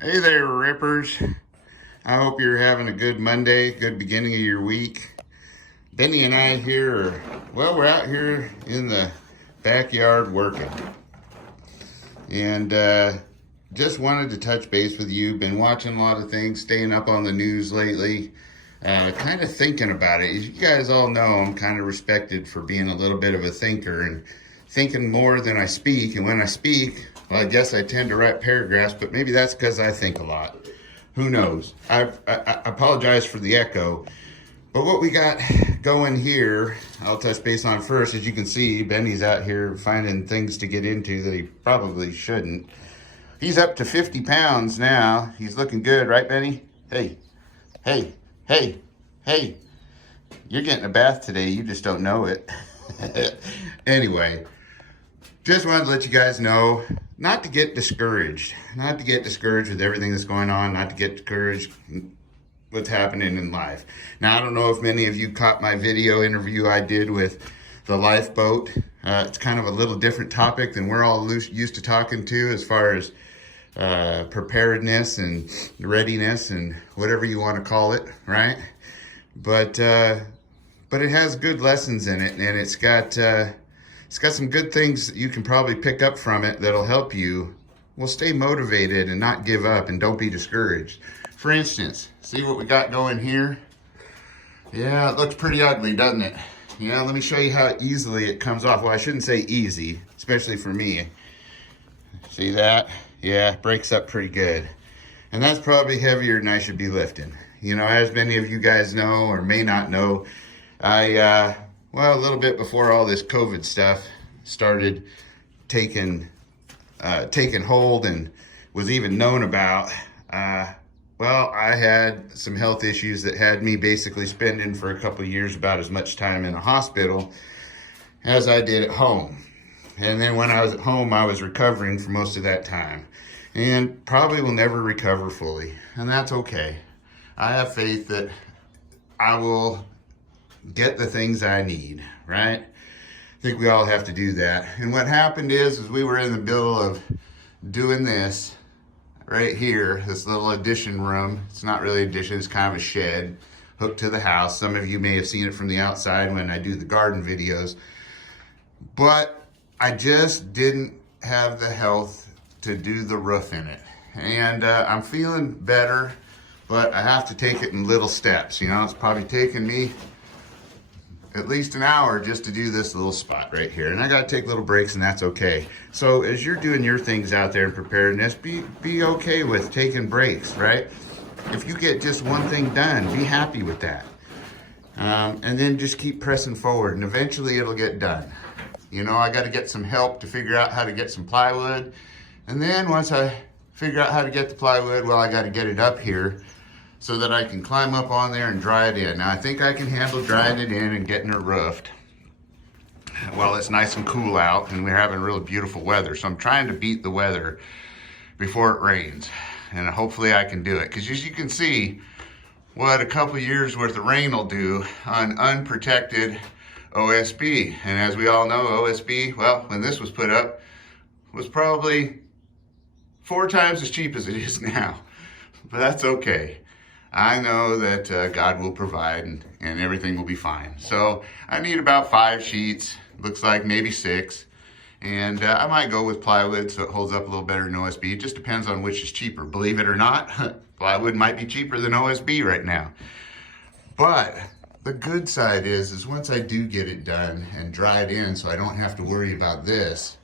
Hey there, Rippers. I hope you're having a good Monday, good beginning of your week. Benny and I here we're out here in the backyard working. And just wanted to touch base with you. Been watching a lot of things, staying up on the news lately. Kind of thinking about it. As you guys all know, I'm kind of respected for being a little bit of a thinker and thinking more than I speak. And when I speak, well, I guess I tend to write paragraphs, but maybe that's because I think a lot. Who knows? I apologize for the echo. But what we got going here, I'll touch base on first. As you can see, Benny's out here finding things to get into that he probably shouldn't. He's up to 50 pounds now. He's looking good, right, Benny? Hey, hey, hey, hey. You're getting a bath today. You just don't know it. Anyway, just wanted to let you guys know not to get discouraged. Not to get discouraged with everything that's going on. Not to get discouraged what's happening in life. Now, I don't know if many of you caught my video interview I did with the lifeboat. It's kind of a little different topic than we're all used to talking to as far as preparedness and readiness and whatever you want to call it, right? But it has good lessons in it, and it's got some good things that you can probably pick up from it that'll help you. Well, stay motivated and not give up, and don't be discouraged. For instance, see what we got going here? Yeah, it looks pretty ugly, doesn't it? Yeah, let me show you how easily it comes off. Well, I shouldn't say easy, especially for me. See that? Yeah, it breaks up pretty good. And that's probably heavier than I should be lifting. You know, as many of you guys know or may not know, well, a little bit before all this COVID stuff started taking hold and was even known about, well, I had some health issues that had me basically spending for a couple of years about as much time in a hospital as I did at home. And then when I was at home, I was recovering for most of that time and probably will never recover fully. And that's okay. I have faith that I will get the things I need, right? I think we all have to do that. And what happened is we were in the middle of doing this right here, this little addition room. It's not really addition, it's kind of a shed hooked to the house. Some of you may have seen it from the outside when I do the garden videos. But I just didn't have the health to do the roof in it. And I'm feeling better, but I have to take it in little steps. You know, it's probably taken me at least an hour just to do this little spot right here. And I got to take little breaks, and that's okay. So as you're doing your things out there in preparedness, be okay with taking breaks, right? If you get just one thing done, be happy with that. And then just keep pressing forward, and eventually it'll get done. You know, I got to get some help to figure out how to get some plywood. And then once I figure out how to get the plywood, well, I got to get it up here so that I can climb up on there and dry it in. Now, I think I can handle drying it in and getting it roofed while it's nice and cool out and we're having really beautiful weather. So I'm trying to beat the weather before it rains. And hopefully I can do it. Because as you can see, what a couple years worth of rain will do on unprotected OSB. And as we all know, OSB, well, when this was put up, was probably 4 times as cheap as it is now. But that's okay. I know that God will provide and everything will be fine. So I need about 5 sheets, looks like maybe 6. And I might go with plywood so it holds up a little better than OSB. It just depends on which is cheaper. Believe it or not, plywood might be cheaper than OSB right now. But the good side is once I do get it done and dried in so I don't have to worry about this,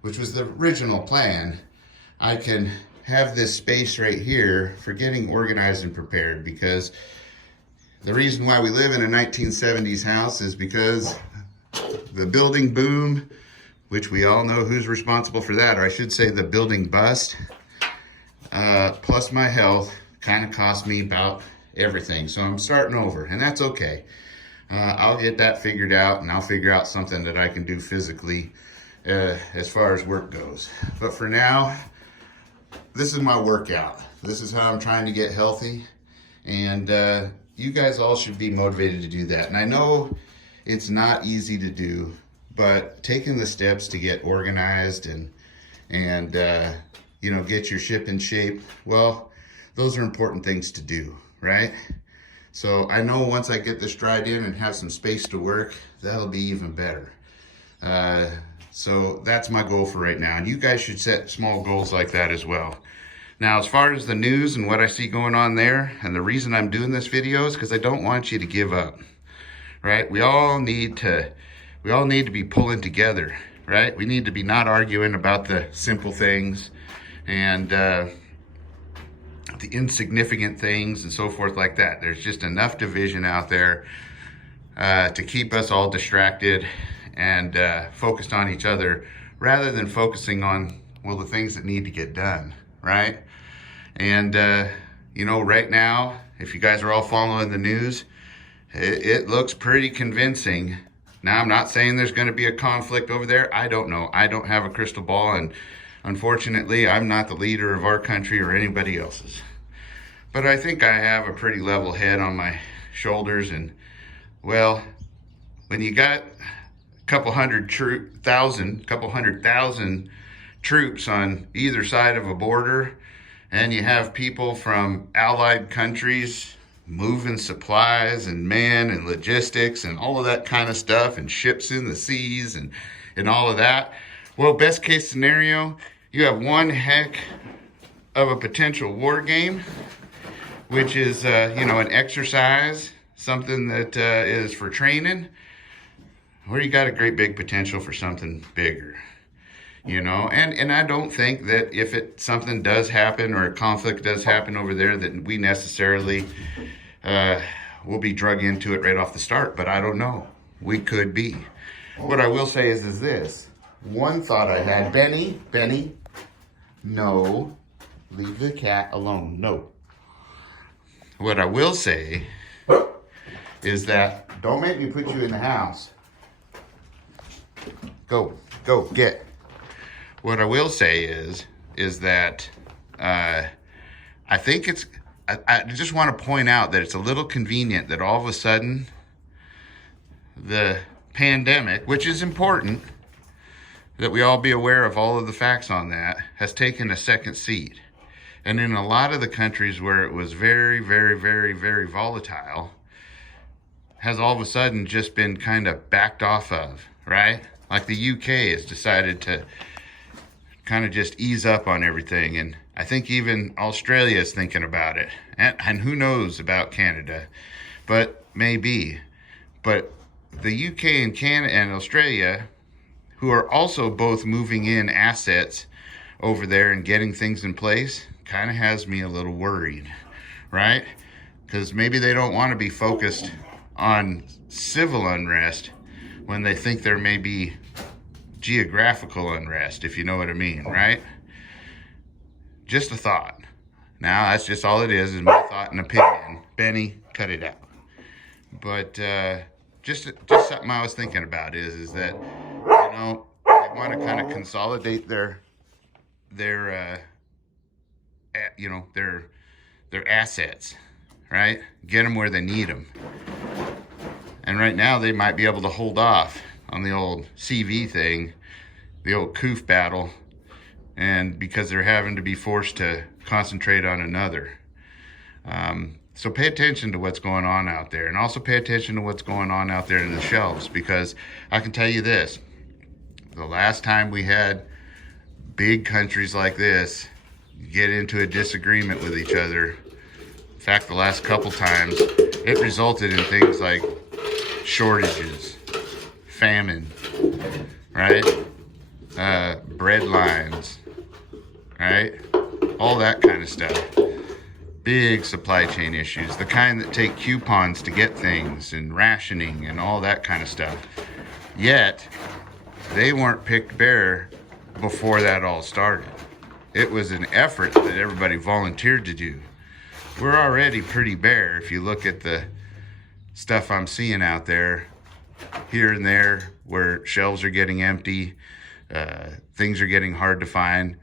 which was the original plan, I can have this space right here for getting organized and prepared, because the reason why we live in a 1970s house is because the building boom, which we all know who's responsible for that, or I should say the building bust, plus my health kind of cost me about everything. So I'm starting over, and that's okay. I'll get that figured out, and I'll figure out something that I can do physically as far as work goes. But for now, this is my workout. This is how I'm trying to get healthy. And you guys all should be motivated to do that. And I know it's not easy to do, but taking the steps to get organized and get your ship in shape. Well, those are important things to do, right? So I know once I get this dried in and have some space to work, that'll be even better. So that's my goal for right now. And you guys should set small goals like that as well. Now, as far as the news and what I see going on there, and the reason I'm doing this video is because I don't want you to give up, right? We all need to be pulling together, right? We need to be not arguing about the simple things and the insignificant things and so forth like that. There's just enough division out there to keep us all distracted and focused on each other rather than focusing on, well, the things that need to get done, right? And, right now, if you guys are all following the news, it looks pretty convincing. Now, I'm not saying there's going to be a conflict over there. I don't know. I don't have a crystal ball, and unfortunately, I'm not the leader of our country or anybody else's. But I think I have a pretty level head on my shoulders, and, well, when you got couple hundred thousand troops on either side of a border, and you have people from allied countries moving supplies and men and logistics and all of that kind of stuff, and ships in the seas and all of that. Well, best case scenario, you have one heck of a potential war game, which is, an exercise, something that is for training, where you got a great big potential for something bigger, and I don't think that if something does happen or a conflict does happen over there that we necessarily will be drug into it right off the start, but I don't know. We could be. What I will say is this. One thought I had, Benny, no, leave the cat alone, no. What I will say is that don't make me put you in the house. Go, get. What I will say is that I think I just want to point out that it's a little convenient that all of a sudden the pandemic, which is important, that we all be aware of all of the facts on that, has taken a second seat. And in a lot of the countries where it was very, very, very, very volatile, has all of a sudden just been kind of backed off of, right? Like the UK has decided to kind of just ease up on everything. And I think even Australia is thinking about it. And who knows about Canada, but maybe. But the UK and Canada and Australia, who are also both moving in assets over there and getting things in place, kind of has me a little worried, right? Because maybe they don't want to be focused on civil unrest when they think there may be geographical unrest, if you know what I mean, right? Just a thought. Now, that's just all it is my thought and opinion. Benny, cut it out. But just something I was thinking about is that, they want to kind of consolidate their assets, right? Get them where they need them. And right now they might be able to hold off on the old CV thing, the old coof battle, and because they're having to be forced to concentrate on another. So pay attention to what's going on out there, and also pay attention to what's going on out there in the shelves, because I can tell you this, the last time we had big countries like this get into a disagreement with each other, in fact, the last couple times, it resulted in things like shortages, famine, right? Bread lines, right? All that kind of stuff. Big supply chain issues, the kind that take coupons to get things and rationing and all that kind of stuff. Yet, they weren't picked bare before that all started. It was an effort that everybody volunteered to do. We're already pretty bare if you look at the stuff I'm seeing out there, here and there, where shelves are getting empty, things are getting hard to find,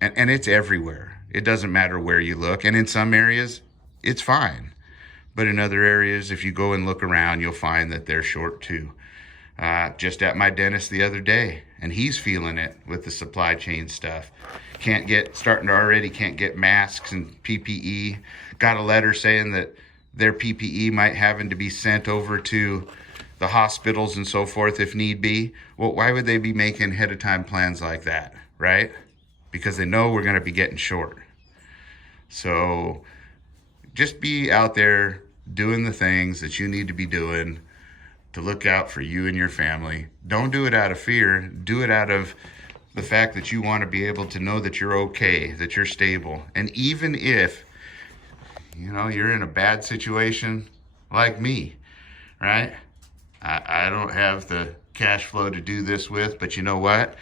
and it's everywhere. It doesn't matter where you look, and in some areas, it's fine. But in other areas, if you go and look around, you'll find that they're short too. Just at my dentist the other day, and he's feeling it with the supply chain stuff. already can't get masks and PPE. Got a letter saying that their PPE might having to be sent over to the hospitals and so forth if need be. Well, why would they be making ahead of time plans like that, right? Because they know we're going to be getting short. So just be out there doing the things that you need to be doing to look out for you and your family. Don't do it out of fear. Do it out of the fact that you want to be able to know that you're okay, that you're stable. And even if, you're in a bad situation like me, right? I don't have the cash flow to do this with, but you know what?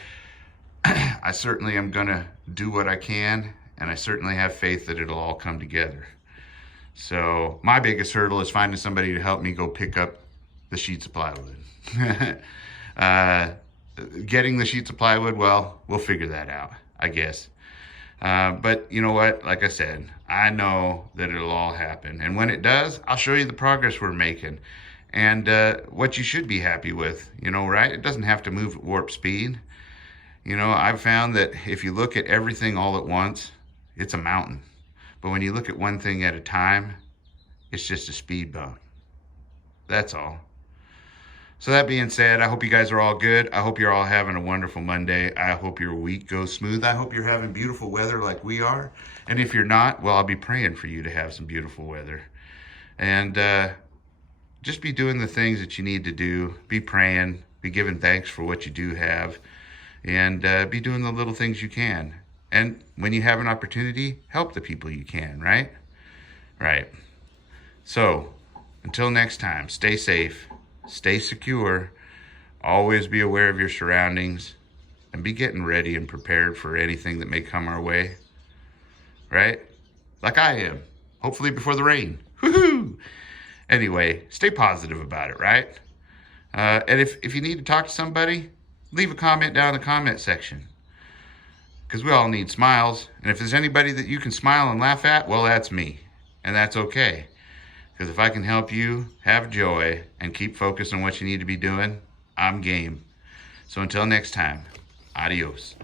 I certainly am going to do what I can, and I certainly have faith that it'll all come together. So my biggest hurdle is finding somebody to help me go pick up the sheets of plywood. Getting the sheets of plywood, well, we'll figure that out, I guess. But you know what? Like I said, I know that it'll all happen. And when it does, I'll show you the progress we're making and what you should be happy with, right? It doesn't have to move at warp speed. I've found that if you look at everything all at once, it's a mountain. But when you look at one thing at a time, it's just a speed bump. That's all. So that being said, I hope you guys are all good. I hope you're all having a wonderful Monday. I hope your week goes smooth. I hope you're having beautiful weather like we are. And if you're not, well, I'll be praying for you to have some beautiful weather. And just be doing the things that you need to do. Be praying. Be giving thanks for what you do have. And be doing the little things you can. And when you have an opportunity, help the people you can, right? Right. So, until next time, stay safe. Stay secure, always be aware of your surroundings, and be getting ready and prepared for anything that may come our way, right? Like I am, hopefully before the rain. Woohoo! Anyway, stay positive about it, right? And if you need to talk to somebody, leave a comment down in the comment section, because we all need smiles, and if there's anybody that you can smile and laugh at, well, that's me, and that's okay. Because if I can help you have joy and keep focused on what you need to be doing, I'm game. So until next time, adios.